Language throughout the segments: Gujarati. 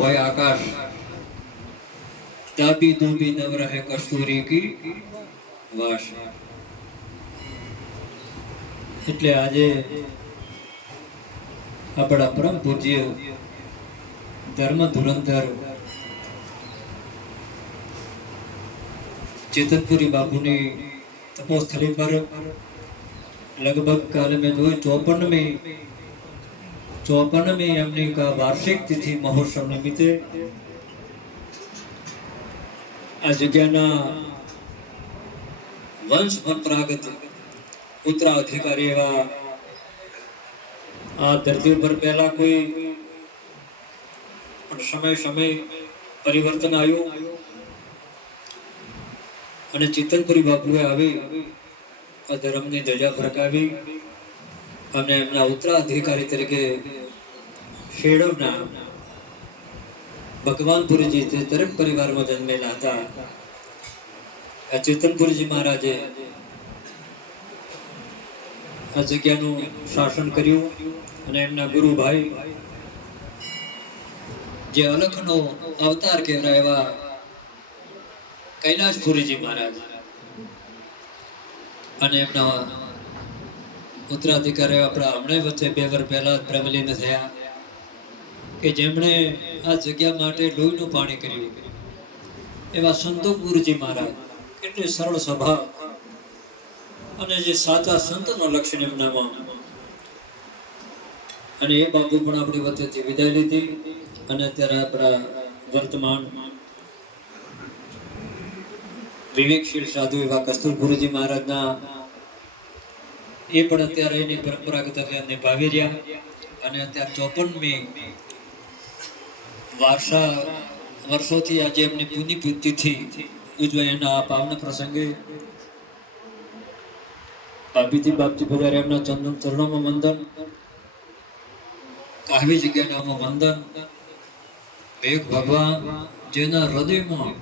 હોય આકાશ. દાબી દૂબી નવ રહે કસ્તુરી કી વાસ. એટલે આજે આપણા પરમ પૂજ્ય ધર્મ ધુરંધર ચેતનપુરી બાપુની તપોસ્થલી પર લગભગ કાલે મેં જોયું ચોપનમી એમની ક- વાર્ષિક તિથિ મહોત્સવ નિમિત્તે આ જગ્યાના વંશ પરંપરાગત ઉત્તરાધિકારી એવા આ ધરતી ઉપર પહેલા કોઈ પણ સમય સમય પરિવર્તન આવ્યું અને ચિતનપુરી બાપુએ આવી આ ધર્મની ધજા ફરકાવી અને એમના ઉત્તરાધિકારી તરીકે શેડવના ભગવાનપુરીજી તે દરેક પરિવારમાં જન્મેલા હતા. આ ચેતનપુરીજી મહારાજે આ જગ્યાનું શાસન કર્યું અને એમના ગુરુભાઈ જે અલખનો અવતાર કહેવાય એવા કૈલાશપુરીજી મહારાજ અને એમના ઉત્તરાધિકારી આપણા હમણાં વચ્ચે બે વર્ષ પહેલા બ્રહ્મલીન થયા. કે જેમણે આ જગ્યા માટે લોહીનું પાણી કર્યું. એવા સંતોપુરજી મહારાજ, કેટલી સરળ સ્વભાવ. અને જે સાચા સંતનો લક્ષણ એમનામાં. અને એ બાબુ પણ આપણી વચ્ચેથી વિદાય લીધી. અને અત્યારે આપણા વર્તમાન વિવેકશીલ સાધુ એવા કસ્તુરપુરજી મહારાજના એ પણ અત્યારે એની પરંપરાગત રીતે નિભાવી રહ્યા. અને અત્યારે ચોપનમી વારસા વર્ષોથી આજે એમની પુની તિથિ ઉજવાય એના આ પાવન પ્રસંગે બાપીજી બાપજી બજાર એમના ચંદન ચરણોમાં વંદન, કાવી જગ્યાના વંદન. એક ભગવાન, જેના હૃદયમાં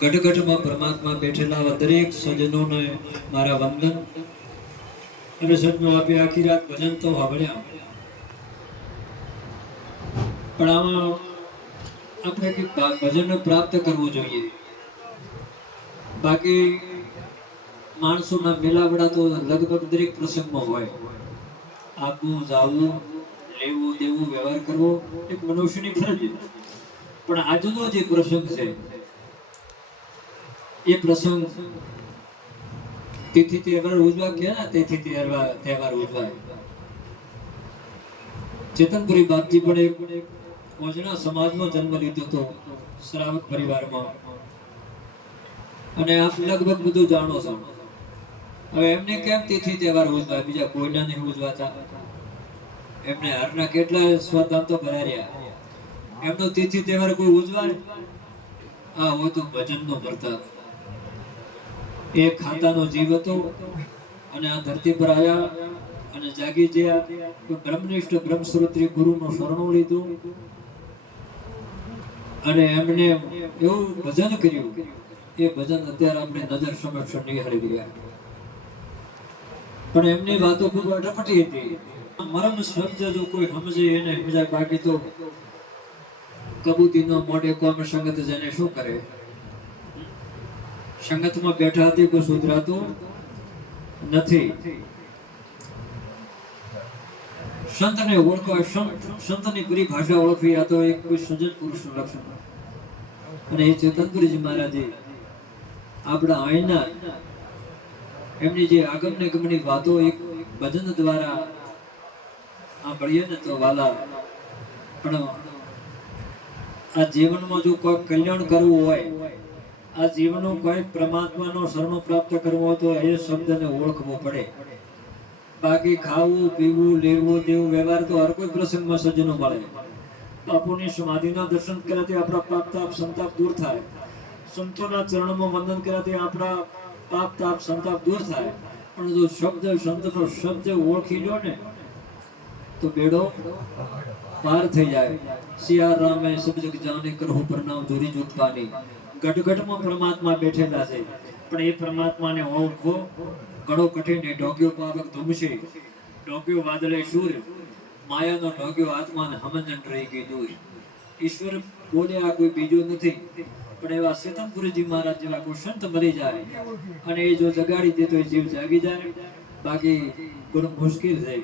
ગઢગઢમાં પરમાત્મા બેઠેલા આવા દરેક સજ્જનોને મારા વંદન. અને સજનો આપી આખી રાત ભજન તો સાંભળ્યા પણ આમાં આપણે ભજન પ્રાપ્ત કરવું જોઈએ. બાકી માણસોના મેલાવડા તો લગભગ દરેક પ્રસંગમાં હોય. આપવું, જાવું, લેવું, દેવું, વ્યવહાર કરવો એક મનુષ્યની ફરજ પણ આજનો જે પ્રસંગ છે, એ પ્રસંગ તેથી તહેવાર ઉજવા ગયા તિથિ તહેવાર તહેવાર ઉજવાય? ચેતનપુરી બાપજી પણ એક ઓજના સમાજમાં જન્મ લીધો હતો શ્રાવક પરિવારમાં. અને આપ લગભગ બધું જાણો છો. હવે એમને કેમ તેથી તહેવાર ઉજવાય? બીજા કોઈના નહીં ઉજવાતા. એમને હરના કેટલા સ્વતંત્ર ભરાર્યા એમનો તિથિ તહેવાર કોઈ ઉજવાય? આ હોય તો ભજનનો પ્રતાપ એ ખાતાનો જીવ હતો અને આ ધરતી પર આવ્યા અને જાગી ગયા. બ્રહ્મનિષ્ઠ બ્રહ્મશ્રોત્રી ગુરુનું શરણું લીધું. અને એમને એવું ભજન કર્યું. એ ભજન અત્યારે આપણે નજર સમક્ષ નિહાળી રહ્યા પણ એમની વાતો ખૂબ અટપટી હતી. મરમ શબ્દ જો કોઈ સમજે એને સમજાય બાકી તો કબૂતીનો મોઢે કોમ સંગત જેને શું કરે? સંગતમાં બેઠા હતી કોઈ સુધરાતું નથી. સંતને ઓળખો સંત સંતની પૂરી ભાષા ઓળખવી આ તો એક કોઈ સજ્જન પુરુષનું લક્ષણ અને એ ચેતનપુરીજી મહારાજે આપણા અહીંના એમની જે આગમ ને ગમની વાતો એક ભજન દ્વારા સાંભળીએ ને તો વાલા, પણ આ જીવનમાં જો કોઈ કલ્યાણ કરવું હોય, આ જીવનનું કોઈ પરમાત્માનો શરણો પ્રાપ્ત કરવો હોય તો એ શબ્દને ઓળખવો પડે. બાકી ખાવું, પીવું, લેવું તેવું વ્યવહાર તો હર કોઈ પ્રસંગમાં સજ્જનો મળે. બાપુની સમાધિના દર્શન કર્યાથી આપણા પાપ તાપ, સંતાપ દૂર થાય. સંતોના ચરણમાં વંદન કર્યાથી આપણા પાપ તાપ, સંતાપ દૂર થાય. પણ જો શબ્દ, સંતનો શબ્દ ઓળખી લો ને, તો બેડો પાર થઈ જાય. સિયા રામે સબ જગ જાને કરો પ્રણામ ધોરી જુટવાની ગઢગઢમાં પરમાત્મા બેઠેલા છે. પણ એ પરમાત્માને ઓળખવો ઘણો કઠિન ઢોક્યો પાવક ધૂમશે. ઢોક્યો વાદળે શૂર માયાનો ઢોગ્યો આત્માને હમંજન રહી ગઈ દૂર. ઈશ્વર બોલ્યા કોઈ બીજો નથી, પણ એવા સીતમપુરીજી મહારાજ જેવા કોઈ સંત મળી જાય અને એ જો જગાડી દે તો એ જીવ જાગી જાય. બાકી ઘણું મુશ્કેલ છે.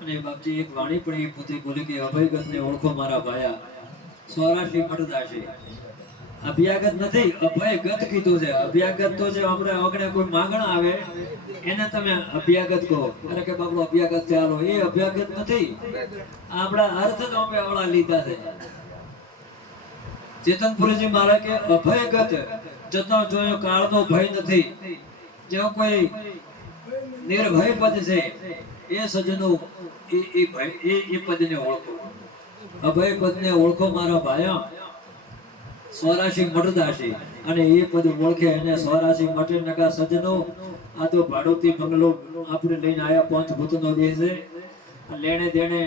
અને બાપજી, એક વાણી પણ એ પોતે બોલે કે અભયગતને ઓળખો મારા ભાયા. સૌરાષ્ટ્રી મળતા છે અભ્યાગત નથી. અભયગત કીધું છે. અભ્યાગત તો જે હમણાં અગણે કોઈ માંગણ આવે, એને તમે અભ્યાગત કહો. અરે કે બાપુ, અભ્યાગત ચાલો. એ અભ્યાગત નથી. આપણા અર્થ જ અમે અવળા લીધા છે. ચેતનપુરીજી મહારાજ કે અભયગત જતો જોયો કાળનો ભય નથી. જેવો કોઈ નિર્ભય પદ છે, એ સજનો, એ એ ભય, એ એ પદને ઓળખો. અભય પદને ઓળખો મારા ભાયા. સ્વરાશી મટદાશી અને એ પદ ઓળખે એને સ્વરાશી મટે નકા સજનો આ તો ભાડોતી બંગલો આપણે લઈને આયા પાંચ ભૂતનો દેહ છે લેણે દેણે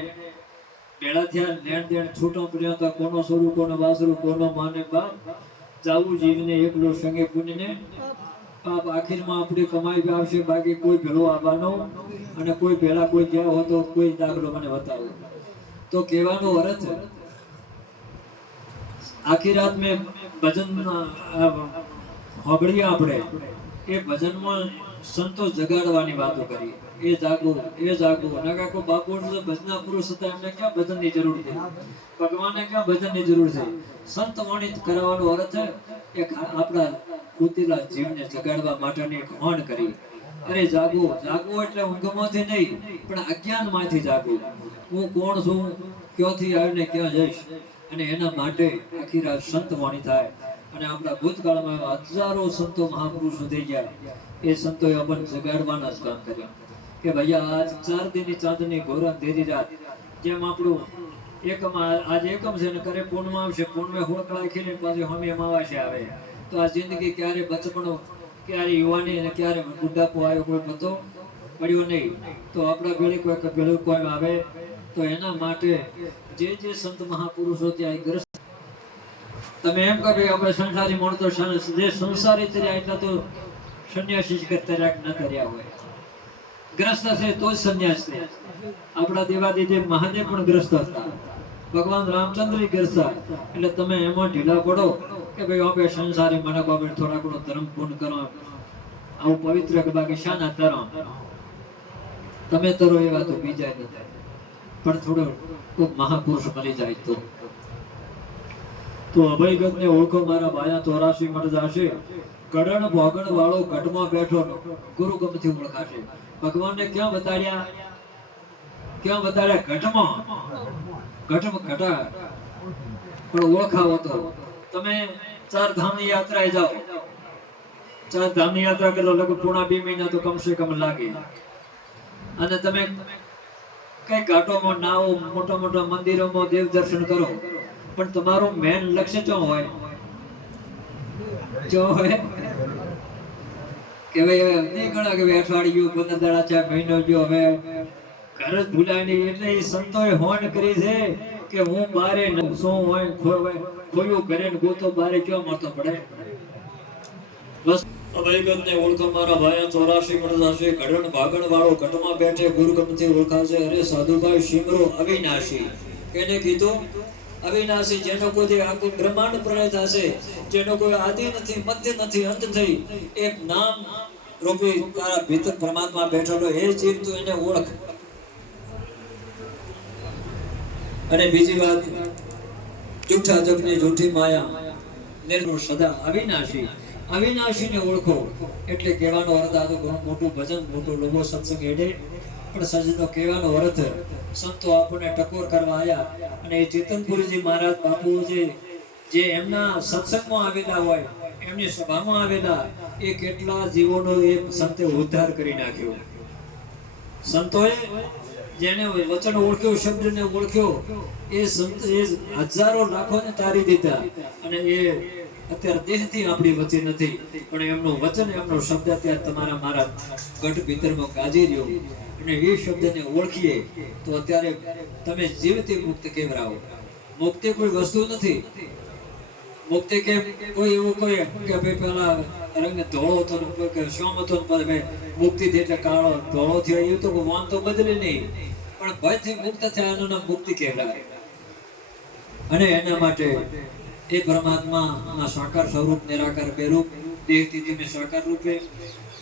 ભેળા થયા, લેણ દેણ છૂટો પડ્યો તો કોનો સોરું, કોનો વાસરું, કોનો માને બાપ. જાવું જીવને એકલો સંગે પુણ્યને પાપ આખીરમાં આપણી કમાઈ આવશે, બાકી કોઈ ભેળો આવવાનો અને કોઈ ભેળા કોઈ ગયા હોતો કોઈ દાખલો મને બતાવો. તો કહેવાનો અર્થ આખી રાત મેં ભજન હોબળીએ આપણે એ ભજનમાં સંતો જગાડવાની વાતો કરી એ જાગો એ જાગો. નકા કો બાપુ ભજના પુરુષ હતા, એમને ક્યાં ભજનની જરૂર છે ભગવાનને ક્યાં ભજનની જરૂર છે સંત વણિત કરાવવાનો અર્થ એ ખા- આપણા કુતિલા જીવને જગાડવા માટેની એક હોણ કરી. અરે જાગો જાગો એટલે ઊંઘમાંથી નહીં, પણ અજ્ઞાનમાંથી જાગો. હું કોણ છું? ક્યાંથી આવીને ક્યાં જઈશ? અને એના માટે આખી રાત સંત વાણી થાય. અને આપણા ભૂતકાળમાં હજારો સંતો મહાપુરુષો થઈ ગયા. એ સંતોએ આપણને જગાડવાના જ કામ કર્યા. કે ભૈયા, આજ ચાર દિનની ચાંદની ઘોર અંધેરી રાત જેમ આપણું એકમ આજ એકમ છે ને કરે પૂર્ણમાં આવશે. પૂર્ણમાં હોળકળા ખીને પાછી હમે અમાવાસે આવે. તો આ જિંદગી ક્યારે બચપણો, ક્યારે યુવાની અને ક્યારે બુઢાપો આવ્યો કોઈ પતો પડ્યો નહીં. તો આપણા ભેળે કોઈ ભેળું કોઈ આવે. તો એના માટે જે જે સંત મહાપુરુષો ત્યાં ગ્રસ્ત તમે એમ કહો કે આપણે સંસારી મળતો જે સંસારી તર્યા એટલા તો સંન્યાસી જ તર્યા ન કર્યા હોય. ગ્રસ્ત છે તો જ સંન્યાસ છે. આપણા દેવાદિદેવ મહાદેવ પણ ગ્રસ્ત હતા. ભગવાન રામચંદ્ર ગ્રસ્ત એટલે તમે એમાં ઢીલા પડો કે ભાઈ આપણે સંસારી મને બાબે થોડા ઘણો ધર્મ પૂર્ણ કરો. આવું પવિત્ર કે બાકી શાના તરો તમે તરો એવા તો બીજા નથી પણ થોડો કોઈક મહાપુરુષ બની જાય તો. તો અભયગત ને ઓળખો મારા માયા ચોરાશી મઠ જશે. કરણ ભોગણ વાળો ઘટમાં બેઠો ગુરુ ગમથી ઓળખાશે. ભગવાનને ક્યાં બતાડ્યા? ક્યાં બતાડ્યા? ઘટમાં. ઘટમ ઘટા. પણ ઓળખાવો તો. તમે ચાર ધામની યાત્રાએ જાઓ. ચાર ધામની યાત્રા કરો, લગભગ પૂણા બે મહિના તો કમસે કમ લાગે. અને તમે કઈ ઘાટોમાં નાવો, મોટા મોટા મંદિરોમાં દેવ દર્શન કરો. પણ તમારું મેન લક્ષ્ય શું હોય? જો હોય? કે ભાઈ નહીં ગણા કે અઠવાડિયું, પંદર દાડા છે મહિનો ગયો હવે ઘર જ ભૂલાય નહીં એટલે એ સંતોએ હોન કરી છે કે હું બારે શું હોય? ખોયું ઘરે ગોતો, બારે ક્યાં મળતો પડે? બસ. અભયગતને ઓળખ મારા ભાઈ ચોરાશી મળશે ઘડણ ભાગણ વાળો કટમાં બેઠે ગુરુગમથી ઓળખાશે. અરે સાધુભાઈ શિમરો અવિનાશી. કેને કીધું, અવિનાશી, જેનો કોઈ આખું બ્રહ્માંડ પ્રણય થશે, જેનો કોઈ આદિ નથી, મધ્ય નથી, અંત થઈ એક નામ રૂપી તારા ભીતર પરમાત્મા બેઠેલો એ જીવ તું એને ઓળખ. અને બીજી વાત, જૂઠા જગની જૂઠી માયા, નિર્ગુણ સદા અવિનાશી. અવિનાશીને ઓળખો. એટલે કહેવાનો અર્થ આ તો ઘણું મોટું ભજન, મોટું લોભો સત્સંગ હેડે. પણ સજનો કહેવાનો અર્થ, સંતો આપણને ટકોર કરવા આવ્યા અને એ ચેતનપુરીજી મહારાજ બાપુ જે જે એમના સત્સંગમાં આવેલા હોય, એમની સભામાં આવેલા, એ કેટલા જીવોનો એ સંતે ઉદ્ધાર કરી નાખ્યો. સંતોએ જેને વચન ઓળખ્યો, શબ્દને ઓળખ્યો, એ સંત એ હજારો લાખોને તારી દીધા. અને એ અત્યારે દેહથી આપણી વચ્ચે નથી, પણ એમનું વચન, એમનો શબ્દ અત્યારે તમારા મારા ગઢ ભીતરમાં ગાજી રહ્યો. અને એ શબ્દને ઓળખીએ તો અત્યારે તમે જીવથી મુક્ત કેમ રહો? મુક્તિ કોઈ વસ્તુ નથી. મુક્તિ કેમ? કોઈ એવું કહે કે ભાઈ પેલા રંગ ધોળો હતો કે શ્યામ હતો મુક્તિ થઈ એટલે કાળો ધોળો થયો. એ તો વાન તો બદલે નહીં. પણ ભયથી મુક્ત થયા એનું નામ મુક્તિ કહેવાય. અને એના માટે એ પરમાત્માના સાકાર સ્વરૂપ, નિરાકાર બેરૂપ દેહથી તમે સાકાર રૂપે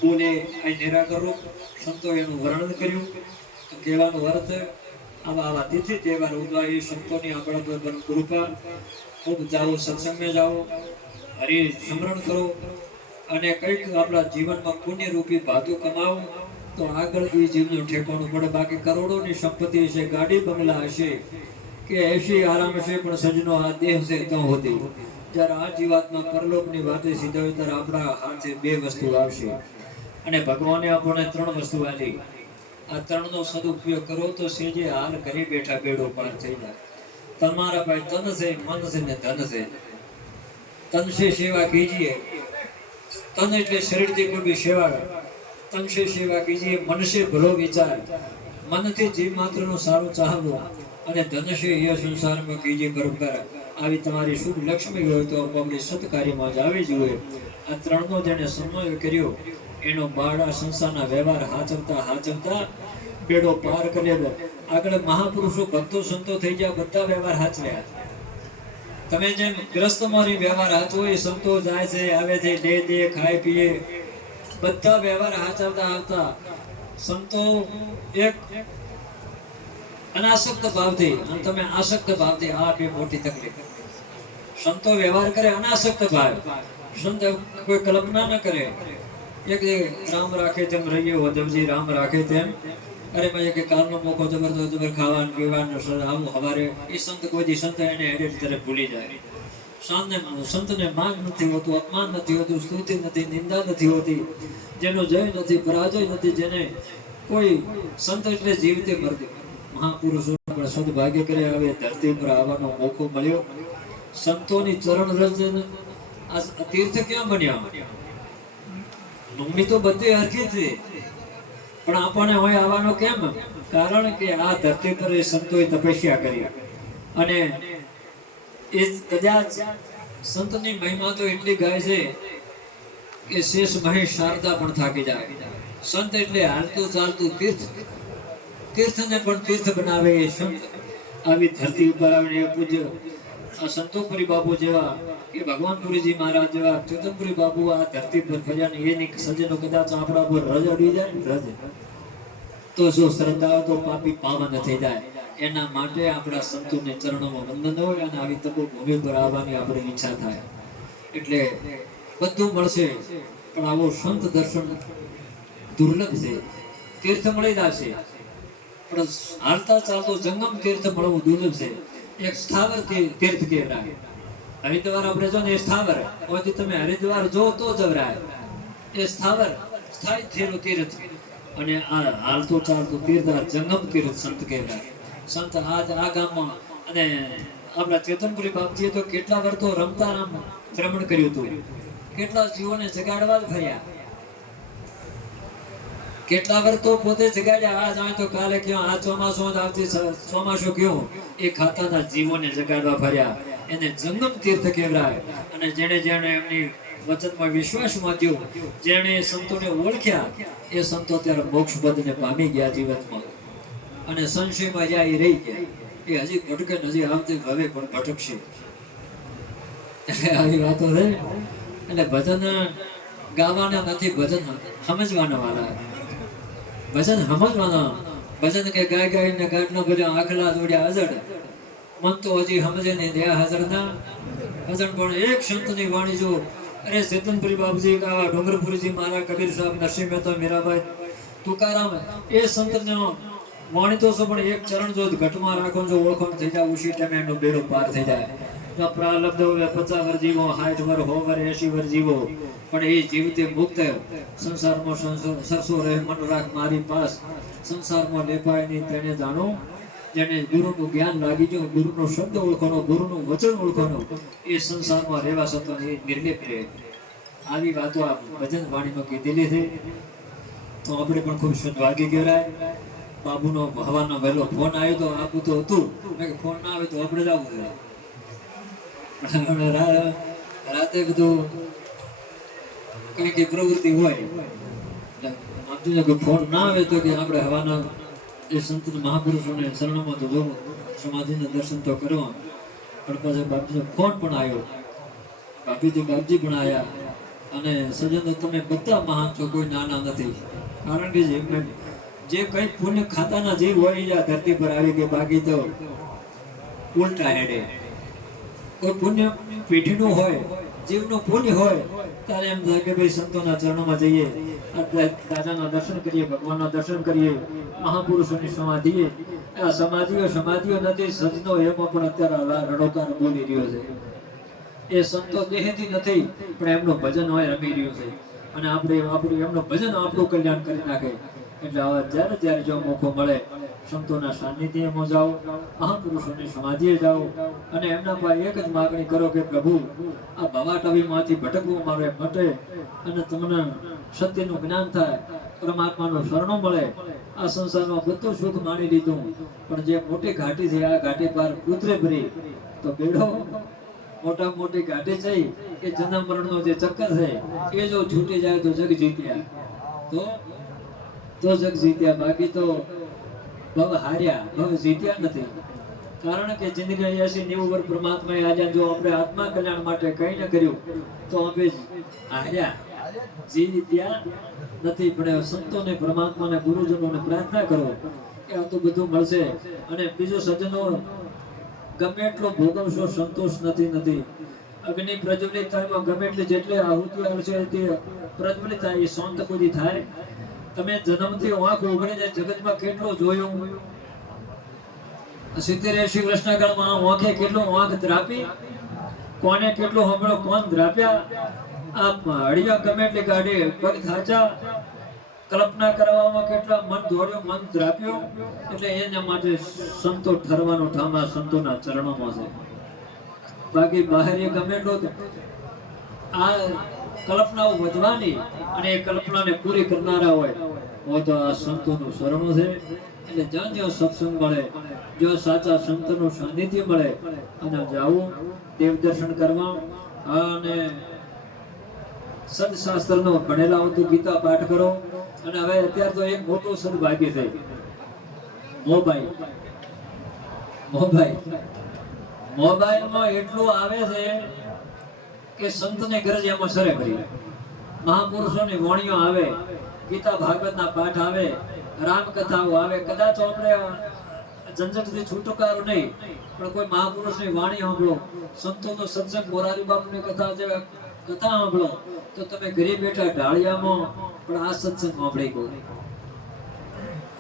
બોલે આ નિરાકાર રૂપ સંતો એનું વર્ણન કર્યું. કહેવાનું અર્થ, આવા આવા તિથિ, તહેવાર ઉદવાય સંતોની આપણા પર કૃપા. ખૂબ જાઓ સત્સંગમાં જાઓ. હરિ સ્મરણ કરો. અને કંઈક આપણા જીવનમાં પુણ્યરૂપી ભાતું કમાવો, તો આગળ એ જીવનું ઠેકાણું પડે બાકી કરોડોની સંપત્તિ હશે, ગાડી, બંગલા હશે. કે એસી આરામ છે, પણ સજનો આ દેહ છે, તો હોતી. જ્યારે આ જીવાતમાં પરલોકની વાતે સીધા ત્યારે આપણા હાથે બે વસ્તુ આવશે. અને ભગવાને આપણને ત્રણ વસ્તુ આપી. આ ત્રણનો સદુપયોગ કરો તો સેજે હાલ ઘરે બેઠા બેડો પાર થઈ જાય. તમારા પાસે તન છે, મન છે ને ધન છે. તન છે સેવા કીજીએ. તન એટલે શરીરથી કોઈ બી સેવા તન છે સેવા કીજીએ, મન ભલો વિચાર. મનથી જીવ માત્રનો સારો ચાહવો. અને ધનશ્રી છે સંસારમાં કીજીએ પરોપકાર આવી તમારી શુભ લક્ષ્મી હોય તો આપણી સત્કાર્યમાં જ આવી જોઈએ આ ત્રણનો જેને સમન્વય કર્યો. એનો બાળા સંસારના વ્યવહાર હાચવતા હાચવતા બેડો પાર કરેલો આગળ મહાપુરુષો ભક્તો સંતો થઈ ગયા, બધા વ્યવહાર હાચવ્યા. તમે જેમ ગ્રસ્ત મારી વ્યવહાર હાચવો એ સંતો જાય છે, આવે છે, દે દે, ખાય, પીએ. બધા વ્યવહાર હાચવતા આવતા. સંતો એક અનાસક્ત ભાવથી તમે આસક્ત ભાવથી આ બે મોટી તકલીફ. સંતો વ્યવહાર કરે અનાસક્ત ભાવ. સંત કોઈ કલ્પના ન કરે. એક રામ રાખે તેમ રહીએ ઉદ્ધવજી રામ રાખે તેમ. અરે ભાઈ કે કાલનો મોકો જબરદસ્ત જબર ખાવાનું, પીવાનું આવું હવારે, એ સંત કોઈ સંત એને હેડે તરફ ભૂલી જાય. સાંજને સંતને માંગ નથી હોતું, અપમાન નથી હોતું, સ્તુતિ નથી, નિંદા નથી હોતી. જેનો જય નથી, પરાજય નથી, જેને કોઈ સંત એટલે જીવતે મરતી મહાપુરુષો આપણે સદભાગ્ય કરે હવે ધરતી પર આવવાનો મોકો મળ્યો. સંતોની ચરણ રજ આ તીર્થ ક્યાં બન્યા? ભૂમિ તો બધી હરખી છે. પણ આપણને હોય આવવાનો કેમ? કારણ કે આ ધરતી પર એ સંતોએ તપસ્યા કરી. અને એ કદાચ સંતની મહિમા તો એટલી ગાય છે કે શેષ મહેશ શારદા પણ થાકી જાય. સંત એટલે હાલતું ચાલતું તીર્થ. તીર્થને પણ તીર્થ બનાવે એ સંત. આવી ધરતી ઉપર આવીને પૂજ્ય આ સંતોપુરી બાપુ જેવા કે ભગવાનપુરીજી મહારાજ જેવા ચેતનપુરી બાપુ આ ધરતી પર ફર્યા એની સજ્જનો કદાચ આપણા પર રજ અડી જાય ને રજ. તો જો શ્રદ્ધા તો પાપી પાવન થઈ જાય. એના માટે આપણા સંતોને ચરણોમાં વંદન હોય અને આવી તપોભૂમિ પર આવવાની આપણી ઈચ્છા થાય. એટલે બધું મળશે, પણ આવો સંત દર્શન દુર્લભ છે. તીર્થ મળી જશે. પણ હાલતા ચાલતો જંગમ તીર્થ મળવું દુર્લભ છે. એક સ્થાવર તીર્થ કહેવાય. હરિદ્વાર આપણે જો ને એ સ્થાવર ઓથી તમે હરિદ્વાર જો તો જવરાય એ સ્થાવર સ્થાયી થયેલું તીર્થ. અને આ હાલતું ચાલતું તીર્થ જંગમ તીર્થ સંત કહેવાય. સંત આજ આ ગામમાં, અને આપણા ચેતનપુરી બાપજીએ તો કેટલા વર્ષો રમતા રામ ભ્રમણ કર્યું હતું. કેટલા જીવોને જગાડવા જ ફર્યા કેટલા વર્ષ તો પોતે જગાડ્યા આ જાણ તો કાલે કયો, આ ચોમાસું આવતી ચોમાસું કયો? એ ખાતાના જીવોને જગાડવા ફર્યા. એને જંગમ તીર્થ કહેવાય. અને જેણે જેણે એમની વચનમાં વિશ્વાસ માન્યો જેણે સંતોને ઓળખ્યા, એ સંતો ત્યારે મોક્ષ પદને પામી ગયા જીવનમાં. અને સંશયમાં રહ્યા એ રહી ગયા. એ હજી ભટકે હજી આવતી હવે પણ ભટકશે. એટલે આવી વાતો રહે. એટલે ભજન ગાવાના નથી, ભજન સમજવાના વાળા. ભજન સમજવાના ભજન કે ગાય ગાય ને ગાડનો આખલા જોડ્યા હજડ મન તો હજી સમજે ને રહ્યા હાજર ના ભજન પણ એક સંતની વાણી જો. અરે ચેતનપુરી બાબુજી આવા ડુંગરપુરીજી મારા કબીર સાહેબ, નરસિંહ મહેતા, મીરાબાઈ, તુકારામ, એ સંતનો વાણી તો પણ એક ચરણ જો ઘટમાં રાખો જો ઓળખણ થઈ જાય ઉસી તમે એનો બેડો પાર થઈ જાય. પ્રાલબ્ધ હોય પચાસ વર જીવો સાઠ વર સો વર એસી વર જીવો પણ એ જીવતે મુક્ત સંસારમાં સંસ- સરસો રહે, મન રાખ મારી પાસ. સંસારમાં લેપાય નહીં તેને જાણો. જેને ગુરુનું જ્ઞાન લાગી ગયું, ગુરુનો શબ્દ ઓળખવાનો, ગુરુનું વચન ઓળખવાનો, એ સંસારમાં રહેવા સતો એ નિર્લેપ રહે. આવી વાતો આ ભજન વાણીમાં કીધેલી છે. તો આપણે પણ ખૂબ શુદ્ધ વાગી ગયેલા. બાબુનો હવાનો વહેલો ફોન આવ્યો તો આપું તો હતું. ફોન ના આવે તો આપણે જ આવવું છે પણ હવે રા- રાતે બધું કઈ કઈ પ્રવૃત્તિ હોય સમજો કે ફોન ના આવે તો કે આપણે હવાના એ સંત મહાપુરુષોને શરણમાં તો જોવો, સમાધિના દર્શન તો કરવા પણ પાછા બાપજીનો ફોન પણ આવ્યો. બાપી તો બાપજી પણ આવ્યા અને સજ્જનો, તમે બધા મહાન છો, કોઈ નાના નથી. કારણ કે જે જે કંઈ પુણ્ય ખાતાના જીવ હોય આ ધરતી પર આવી ગઈ, બાકી તો ઉલટા હેડે. કોઈ પુણ્ય પેઢીનું હોય, જીવનું પુણ્ય હોય, ત્યારે એમ થાય કે ભાઈ સંતોના ચરણોમાં જઈએ દાદાના દર્શન કરીએ, ભગવાનના દર્શન કરીએ, મહાપુરુષોની સમાધિએ આ સમાધિઓ સમાધિઓ નથી સજનો એમાં પણ અત્યારે રડોકાર બોલી રહ્યો છે. એ સંતો દેહથી નથી, પણ એમનું ભજન હોય, રમી રહ્યું છે. અને આપણે, આપણું એમનું ભજન આપણું કલ્યાણ કરી નાખે. એટલે જ્યારે જ્યારે જો મોકો મળે સંતોના સાનિધ્યમાં જાઓ મહાપુરુષોની સમાધિએ જાઓ અને એમના પાસે એક જ માગણી કરો કે, પ્રભુ, આ ભવાટવીમાંથી ભટકવું મારે મટે અને તમને સત્યનું જ્ઞાન થાય, પરમાત્માનું શરણો મળે. આ સંસારમાં બધું સુખ માણી લીધું. પણ જે મોટી ઘાટી છે આ ઘાટી પાર ઉતરે ભરી તો બેડો મોટા મોટી ઘાટી જઈ કે જન્મ મરણનો જે ચક્કર છે, એ જો છૂટી જાય તો જગ જીત્યા. તો તો જગ જીત્યા. બાકી તો ભવ હાર્યા, ભવ જીત્યા નથી. કારણ કે જિંદગી એસી નેવું વર્ષ પરમાત્માએ આજે જો આપણે આત્મા કલ્યાણ માટે કંઈ ન કર્યું, તો આપણે હાર્યા. જીત્યા નથી, પણ સંતોને, પરમાત્માને, ગુરુજનોને પ્રાર્થના કરો કે આ તો બધું મળશે. અને બીજું સજ્જનો, ગમે એટલો ભોગવશો, સંતોષ નથી નથી. અગ્નિ પ્રજ્વલિત થાય ગમે એટલી જેટલી આહુતિ આવશે, તે પ્રજ્વલિત થાય, એ શાંત કોઈ થાય. તમે જન્મથી વાંક ઉઘડી જગતમાં કેટલું જોયું? સિત્તેર એસી વર્ષના કાળમાં વાંકે કેટલું વાંક દ્રાપી કોને કેટલું હમણો કોણ દ્રાપ્યા આ અડિયા ગમે કાઢી, પગ થાચા. કલ્પના કરવામાં કેટલા મન દોડ્યું મન દ્રાપ્યો એટલે એના માટે સંતો ઠરવાનો ઠામા સંતોના ચરણોમાં છે. બાકી બહાર એ ગમે આ કલ્પનાઓ વધવાની અને એ કલ્પનાને પૂરી કરનારા હોય હોય તો આ સંતોનું શરણો છે. એટલે જ્યાં જ્યાં સત્સંગ મળે જો સાચા સંતનું સાનિધ્ય મળે અને જાવું દેવ દર્શન કરવા. અને સદશાસ્ત્રનો ભણેલા હોય તો ગીતા પાઠ કરો. અને હવે અત્યારે તો એક મોટું સદભાગ્ય થઈ મોબાઈલ. મોબાઈલ. મોબાઈલમાં એટલું આવે છે કે સંતને ગરજ એમાં સરે કરી મહાપુરુષોની વાણીઓ આવે, ગીતા ભાગવતના પાઠ આવે, રામકથાઓ આવે. કદાચ આપણે ઝંઝટથી છૂટકારો નહીં, પણ કોઈ મહાપુરુષની વાણી સાંભળો, સંતોનો સત્સંગ મોરારી બાપુની કથા જે કથા સાંભળો, તો તમે ઘરે બેઠા ઢાળિયામાં પણ આ સત્સંગ સાંભળી ગયો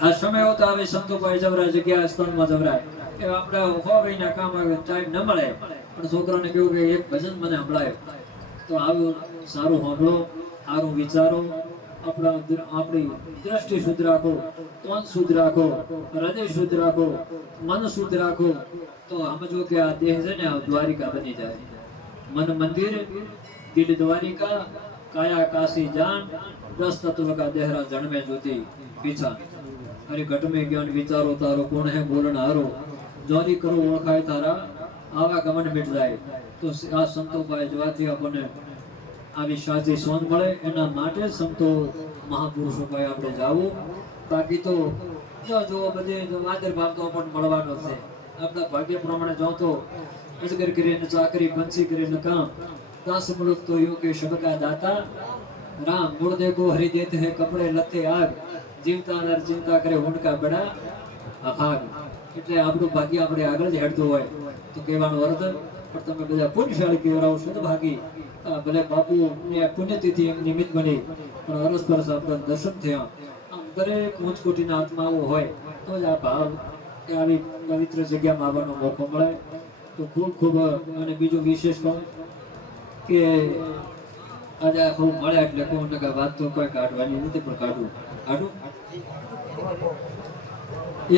આ સમય તો આવે સંતો પાસે જવરાય, જગ્યા સ્થળમાં જવરાય. કે આપણે હો મહિના કામ આવે ટાઈમ ન મળે. પણ છોકરાને કેવું કે એક ભજન મને સંભળાય. તો આવું સારું સાંભળો સારું વિચારો, આપણા આપણી દ્રષ્ટિ શુદ્ધ રાખો, તન શુદ્ધ રાખો, હૃદય શુદ્ધ રાખો, મન શુદ્ધ રાખો. તો સમજો કે આ દેહ છે ને દ્વારિકા બની જાય. મન મંદિર, દિલ દ્વારિકા, કાયા કાશી જાન દસ તત્વ કા દેહરા જણમે જ્યોતિ પીછા. અરે ઘટમે જ્ઞાન વિચારો તારો, કોણ હે બોલણ હારો જોરી કરો ઓળખાય તારા. આવા ગમન મિટ તો આ સંતો પાસે જવાથી આપણને આવી સાચી સોન મળે. એના માટે સંતો મહાપુરુષો પાસે આપણે જાવું. બાકી તો, જો જો બધે આદર ભાવ તો પણ મળવાનો છે. આપણા ભાગ્ય પ્રમાણે જો તો અજગર કરીને, ચાકરી બંસી કરીને કામ. દાસ મુલક તો યોગે શબકા દાતા. રામ મૂળ દેખો હરી દેત હે કપડે લતે આગ. જીવતા નર ચિંતા કરે હુંડકા બડા. અભાગ એટલે આપણું ભાગ્ય આપણે આગળ જ હેડતું હોય. તો કહેવાનું અર્થ, પણ તમે બધા પુણ્યશાળી કહેવાઓ સદભાગી આ ભલે બાપુ ને પુણ્યતિથિ એમ નિમિત્ત બની, પણ અરસપરસ આપણા દર્શન થયા. આમ દરેક ઊંચકોટીના હાથમાં આત્માઓ હોય, તો જ આ ભાવ કે આવી પવિત્ર જગ્યામાં આવવાનો મોકો મળે. તો ખૂબ ખૂબ, અને બીજું વિશેષ કહું કે આજે આ ખૂબ મળે એટલે કહું ને વાત તો કોઈ કાઢવાની નથી, પણ કાઢું. કાઢું?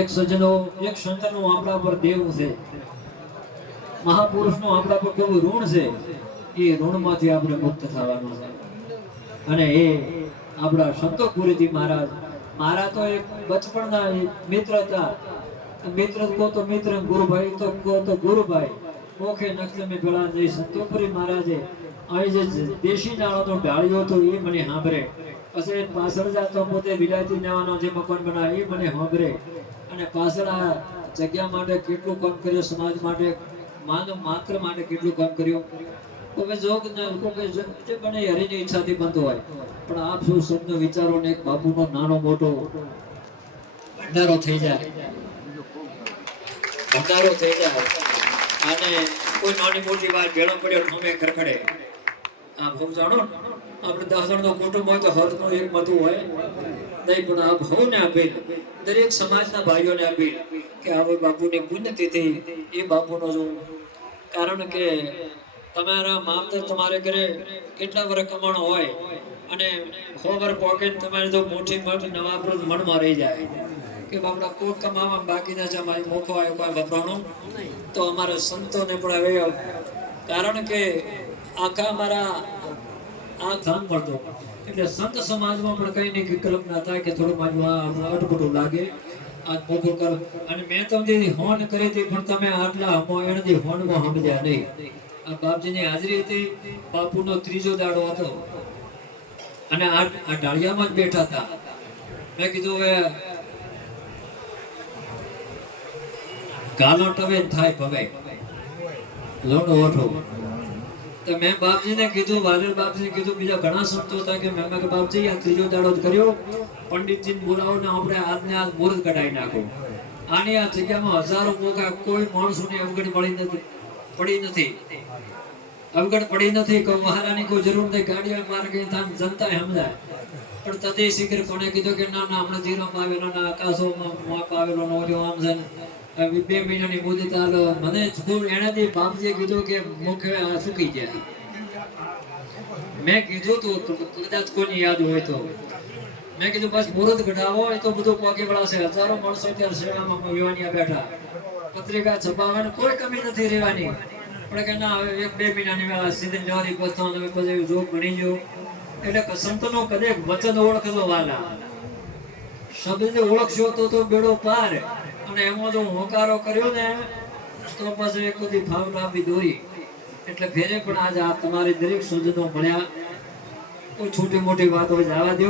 એક સજ્જનો, એક સંતનો આપણા પર દેવ છે. મહાપુરુષનો આપણા પર કેવું ઋણ છે, એ ઋણમાંથી આપણે મુક્ત થવાનું છે. અને એ આપણા સંતો પુરીજી મહારાજ, મારા તો એક બચપણના મિત્ર હતા. મિત્ર કહો તો મિત્ર, ગુરુભાઈ તો કહો તો ગુરુભાઈ. ઓખે નખલે મેં પેલા જે સંતોપુરી મહારાજે, અહીં જે દેશી નાળાનો ઢાળ્યો હતો, એ મને સાંભળે. પછી પાછળ જાતો પોતે વિલાયતી લેવાનો જે મકાન બનાવે એ મને સાંભળે. અને પાછળ આ જગ્યા માટે કેટલું કામ કર્યું, સમાજ માટે માનવ માત્ર માટે કેટલું કામ કર્યું? હવે જો જે બને હરિની ઈચ્છાથી બનતું હોય. પણ આપ શું શબ્દ વિચારો ને એક બાપુનો નાનો મોટો ભંડારો થઈ જાય? ભંડારો થઈ જાય. અને કોઈ નાની મોટી વાત ભેળો પડ્યો, ઠોમે, ખરખડે. આ હમ જાણો આપણે દસ જણનો કુટુંબ હોય તો હરનું એક મતું હોય. નહીં, પણ આપ હવને અપીલ દરેક સમાજના ભાઈઓને આપેલ કે હવે બાપુની પુણ્યતિથિ, એ બાપુનો જો કારણ કે તમારા માવતર તમારે ઘરે કેટલા વર્ષ કમાણો હોય અને હોવર પોકેટ તમારે તો મોટી મોટી નવાપરું મનમાં રહી જાય. કે બાપડા કોક કમાવા બાકી ના છે અમારી મોખો આવ્યો કોઈ વપરાણું? તો અમારા સંતોને પણ આવે કારણ કે આખા અમારા આ કામ મળતો એટલે સંત સમાજમાં પણ કઈ નહીં કલ્પના થાય કે થોડું મારું આ અટપટું લાગે. આ મોખો કરો અને મેં તમને હોન કરી હતી, પણ તમે આટલા હમો એણથી હોનમાં સમજ્યા નહીં. આ બાપજીની હાજરી હતી, બાપુનો ત્રીજો દાડો હતો. અને આ ડાળિયામાં જ બેઠા હતા. મેં કીધું, હવે ગાલો ટવે થાય ભવે. લોટો ઓઠો તો મેં બાપજીને કીધું, વાલેર બાપજીને કીધું, બીજા ઘણા સંતો હતા કે મેં કે બાપજી, આ ત્રીજો દાડો જ કર્યો. પંડિતજીને બોલાવો ને આપણે આજને આજ મુહૂર્ત કઢાવી નાખો. આની આ જગ્યામાં હજારો મોકા કોઈ માણસોની અવગણ પડી નથી પડી નથી. અવગણ પડી નથી કોઈ મહારાની કોઈ જરૂર નથી ગાડીઓ મારે કઈ થામ જનતા સમજાય. પણ તદે શીખર કોને કીધું કે ના ના, હમણાં ધીરોમાં આવેલો ના આકાશોમાં માપ આવેલો નોર્યો આમ છે બે મહિનાની મુદત આલો મને ખૂબ એનાથી બાપજીએ કીધું કે મુખ સુકી જાય મેં કીધું તું કદાચ કોની યાદ હોય તો. મેં કીધું, બસ મુહૂર્ત ઘટાવો એ તો બધું પોકે વળાશે હજારો માણસો અત્યારે સેવામાં યુવાનિયા બેઠા. પત્રિકા છપાવવાની કોઈ કમી નથી રહેવાની. પણ કે ના, હવે એક બે મહિનાની વેળા સીધી જવાની પહોંચવાનું હવે પછી જો ભણી જો એટલે સંતનો કદેક વચન ઓળખતો વાલા. શબ્દ ઓળખશો તો તો બેડો પાર. અને એમાં જો હોકારો કર્યો ને, તો પછી એક બધી ભાવ બી દોરી એટલે ફેરે પણ આજ આ તમારી દરેક સૂચનો મળ્યા કોઈ છોટી મોટી વાત જવા દો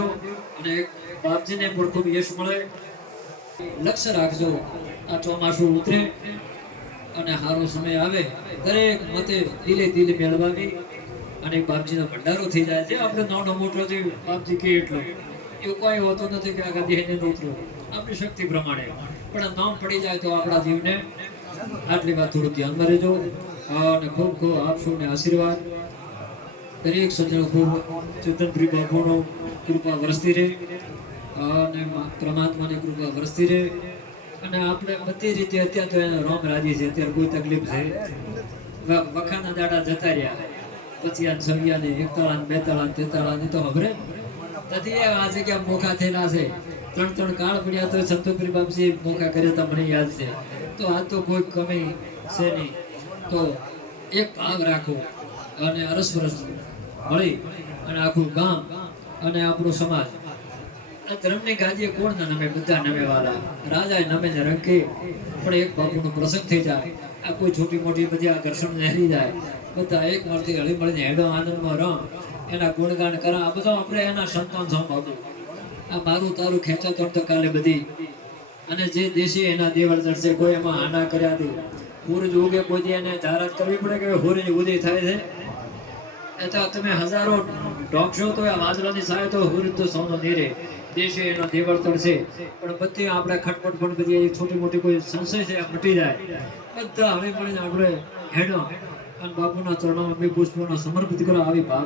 અને બાપજીને પણ ખૂબ યશ મળે. લક્ષ્ય રાખજો, આ ચોમાસું ઉતરે અને સારો સમય આવે. દરેક મતે ધીલે ધીલે મેળવાની અને બાપજીનો ભંડારો થઈ જાય. છે આપણે નાનો મોટો જે બાપજી કે એટલો. એવું કોઈ હોતો નથી કે આખા દેહને ઉતર્યું આપણી શક્તિ પ્રમાણે. પણ નામ પડી જાય તો આપણા જીવને આટલી વાત થોડું ધ્યાનમાં રહેજો. અને ખૂબ ખૂબ આપશો ને આશીર્વાદ. દરેક સજ્જનો ખૂબ ચેતનપ્રી બાપુનો કૃપા વરસતી રહે. અને પરમાત્માની કૃપા વરસતી રહે. અને આપણે બધી રીતે અત્યારે તો એનો રોમ રાજી છે. અત્યારે કોઈ તકલીફ છે? વખાના દાડા જતા રહ્યા. પછી આ જમ્યા ને એકતાળા ને બેતાળા ને તેતાળા ને તો હભરે. તેથી આ જગ્યા મોખા થયેલા છે. ત્રણ ત્રણ કાળ પડ્યા તો સંતોપુરી બાપજી મોકા કર્યા હતા, મને યાદ છે. તો આ તો કોઈ કમી છે નહીં. તો એક ભાગ રાખો અને અરસપરસ મળી અને આખું ગામ અને આપણો સમાજ. આ ધર્મની ગાદીએ કોણ ના નમે, બધા નમે વાલા રાજાએ નમે ને રંકે પણ એક બાપુનો પ્રસંગ થઈ જાય. આ કોઈ છોટી મોટી બધી આ ઘર્ષણ નહેરી જાય. બધા એક મળતી હળી મળીને હેડો, આનંદમાં રમ, એના ગુણગાન કરા. આ બધા આપણે એના સંતાન સૌ બાપુ. આ મારું તારું ખેંચાતો તો કાલે બધી. અને જે દેશી એના દેવળ ચડશે કોઈ એમાં હાના કર્યા હતી સૂરજ ઉગે કોઈ એને જાહેરાત કરવી પડે કે સૂરજ ઉદય થાય છે? એ તો તમે હજારો ડોકશો તો આ વાદળાની સાય તો સૂરજ તો સૌનો નીરે. દેશે એનો દેવળ તળશે પણ બધી આપણે ખટપટ પણ બધી છોટી મોટી કોઈ સંશય છે મટી જાય. બધા હવે પણ આપણે હેડો. અને બાપુના ચરણોમાં બે પુષ્પોનો સમર્પિત કરો, આવી ભાવ